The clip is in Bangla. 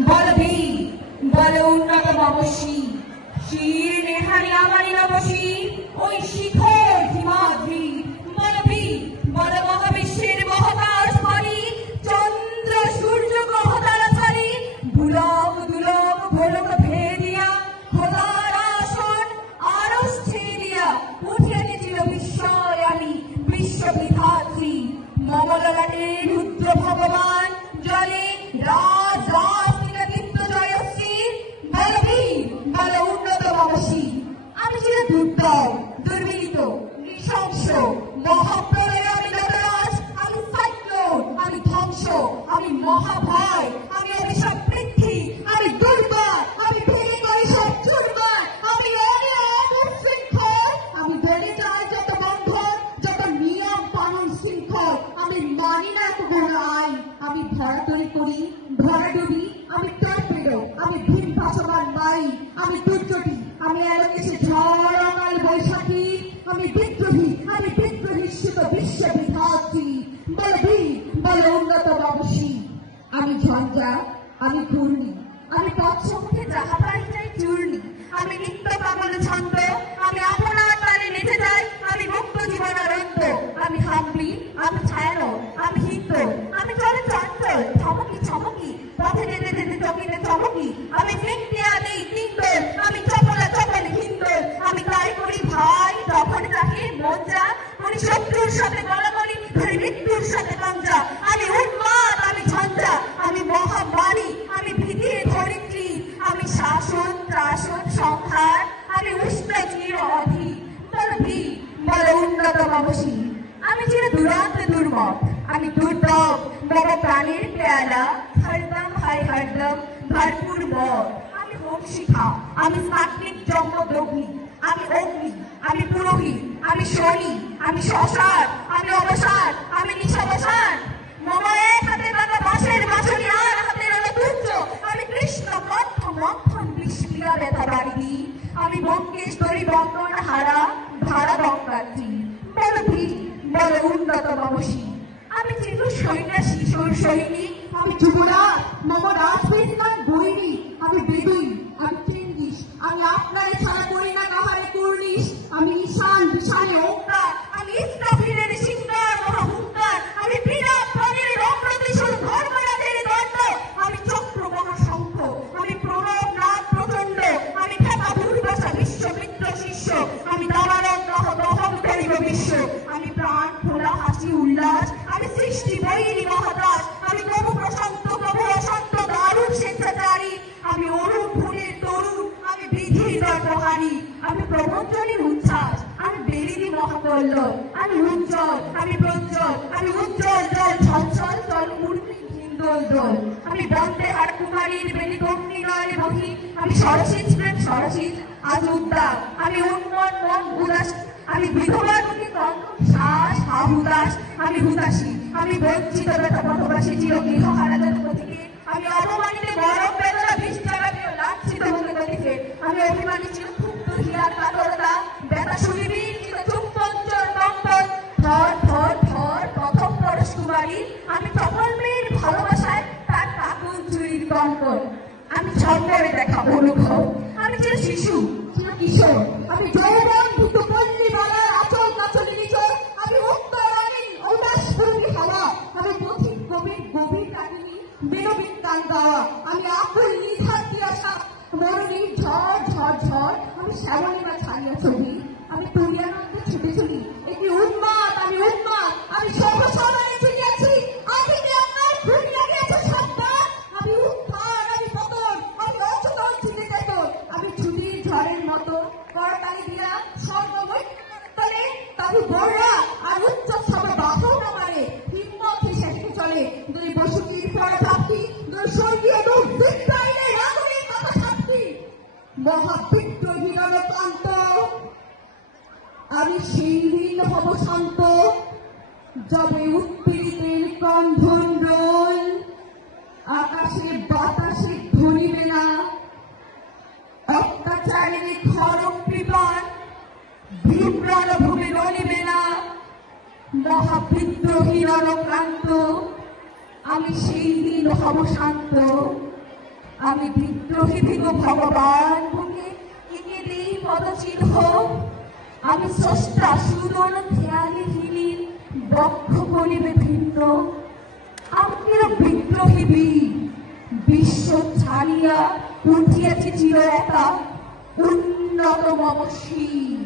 বলবীর বল উন্নত মমসী শির নেহারি আমারি নবসী ওই শিখর হিমাদ্রি বলবীর বল মহাবিশ্বের মহাকাশ ভারী চন্দ্র সূর্য গ্রহ তারা ছাড়ি ভুলক দুলক ভোলক ভেদিয়া খোদার আসন আরস ছেদিয়া উঠিয়া গেছিল বিস্ময় আমি বিশ্ববিধাত্রী মমললাটে রুদ্র ভগবান জলে রাজ রাজ দীপ্ত জয়শ্রী বলবীর বল উন্নত মমসী আমি ছিল দুর্বল দুর্মিলিত নৃশংস মহাপ্রলয় আমি নটরাজ আমি সাইক্লোন আমি ধ্বংস আমি মহাভয় আমি অভিশাপ বৃদ্ধি আমি দুর্বার আমি ভেঙে করি সব চুরবার আমি শৃঙ্খল আমি বেড়ে যাই যত বন্ধন যত নিয়ম কানুন শৃঙ্খল আমি মানি না কোনো আইন আমি ধরাতরি করি ভরাডুবি আমি টর্পেডো আমি ভীম ভাসমান বাই আমি দুর্যোগী আমি এলোকেশে ঝড় অকাল বৈশাখী আমি বিদ্রোহী শীত বিশ্ববিধাত্রী বলবীর বল উন্নত মমসী আমি ঝঞ্ঝা আমি ঘূর্ণি আমি পথসম্মুখে যাহা পাই যাই চূর্ণি আমি নিত্য পাগল ছন্দ আমি আপনার তালে নেচে যাই আমি মুক্ত জীবনানন্দ আমি হাম্পি আমি ছায়ানো আমি হিত আমি চলে চঞ্চল চমকি চমকি পথে যেতে যেতে চকিতে চমকি আমি ফিন্টিয়া নেই কিন্দল আমি চপলা চপলে হিন্দল আমি তাই করি ভাই তখন তাকে মজ্জা আমি শত্রুর সাথে গলাগলি ধরে মৃত্যুর সাথে পাঞ্জা আমি উন্মাদ আমি ঝঞ্ঝা আমি মহামারী আমি ভীতির ধরিত্রী আমি শাসন ত্রাসন সংহার আমি উষ্ণ চির অধি বলবীর বল উন্নত মমসী আমি চির দুরান্ত দুর্মত আমি দুর্দম মম প্রাণের পেয়ালা হরদম হাই হরদম ভরপুর মদ আমি হোম শিখা আমি সাত্বিক জন্মদগ্নি আমি অগ্নি আমি পুরোহিত আমি শনি আমি শ্মশান আমি অবসান আমি নিশাবসান মম এক হাতে দাদা বাঁশের বাঁশরি আর হাতে রলো তুচ্ছ আমি কৃষ্ণ মন্থন বিস্মিলা ব্যথা বাড়ি আমি বঙ্কেশ্বরী বঙ্গন হারা ভাড়া বঙ্গাত্রী বলবীর বল উন্নত মমসী আমি চির সৈন্যাসী সৈনিক আমি যুবরাজ মম রাজবেদিকার বৈরী আমি বেদুই আমি কেন্দিস আমি আপনারে ছাড়া করি না কাহারে কুর্নিশ আমি ঈশান বিষানে ওঙ্কার আমি ইস্তাফিরের সিংহার মহাহুঙ্কার আমি বিরাট প্রাণের রক্তত্রিশূল ধর্মরাজের দণ্ড আমি চক্র মহাশঙ্খ আমি প্রণব নাথ প্রচণ্ড আমি খ্যাতা দুর্বাসা বিশ্বমিত্র শিষ্য আমি দাবানন্দ দহন করিব বিশ্ব আমি প্রাণ খোলা হাসি উল্লাস আমি সৃষ্টি বৈরী মহাদাস আমি কবু প্রশান্ত কবু অশান্ত দারুণ স্বেচ্ছাচারী আমি অরুণ ফুলের তরুণ আমি বিধির দর্পহারী আমি প্রবঞ্চনীর উচ্ছ্বাস আমি বেরিনি মহাকল্লব আমি উজ্জ্বল আমি প্রজ্জ্বল আমি উজ্জ্বল জল ঝলঝল জল উর্মি হিন্দল দল আমি বন্দে আর কুমারীর বেলিগম্নি নয় বহি আমি সরসিজ প্রেম সরসিজ আজ উদ্দাম আমি উন্মন মন উদাস আমি বিধবার মুখে কণ্ঠ শ্বাস হুদাস আমি হুদাসী আমি বঞ্চিত ব্যথা পথবাসী চির গৃহ হারাদের প্রতীকে আমি অপমানিত গরম বেদনা বৃষ্টিও লাঞ্ছিত মুখে গতিকে আমি অভিমানী চির ক্ষুব্ধ হিয়ার কাতরতা ব্যথা শুনিবি চির চুম্বঞ্চল কম্পন ধর ধর ধর প্রথম পরশ কুমারী আমি প্রকল্পের ভালোবাসায় তার কাকুন চুরির কঙ্কন আমি ঝড়ে দেখা অনুভব আমি চির শিশু চির কিশোর আমি যৌবন ভূত পল্লী বালার আচল কাচলি নিচর আমি উত্তরাণী ঔদাসপূর্ণী হাওয়া আমি পথিক গভীর গভীর কাহিনী বেরোবিন গান গাওয়া আমি আকুল নিধার তিয়াসা মরণীর ঝড় ঝড় ঝড় আমি শ্যামলী বা ছাড়িয়া ছবি আমি তুরিয়ানন্দে ছুটে চলি একটি উন্মাদ আমি সর্বসমানে চলিয়াছি আদিতে আপনার দুনিয়া গেছে সাবধান আমি উত্থান আমি পতন আমি অচেতন ছুটে যেত আমি ছুটির ঝড়ের মতো করতালি দিয়া সর্বমৈত্রে তাবু বড়রা আর উচ্চ সব বাহন আমারে হিম্মত সেদিকে চলে দুই বসুকির পরপ্রাপ্তি দুই স্বর্গীয় দুই বিদ্যায়নের রাগনের কথা সাক্ষী মহাবিদ্রোহী রণকান্ত আমি শিরহীন হব শান্ত যবে উৎপীড়িতের ক্রন্ধন রোল আকাশে বাতাসে ধরিবে না অত্যাচারের খড়ক কৃপণ ভীমরণ ভূমি রণিবে না মহাবিদ্রোহী রণক্রান্ত আমি সেই দিন হব শান্ত আমি বিদ্রোহী ভিন্ন ভগবান বুকে এঁকে দিই পদচিহ্ন। আমি স্রষ্টা সুদন খেয়ালি হিলির বক্ষ করিবে ভিন্ন। আমি বিদ্রোহী বীর, বিশ্ব ছাড়িয়া উঠিয়াছি চির একা, উন্নত মম শির।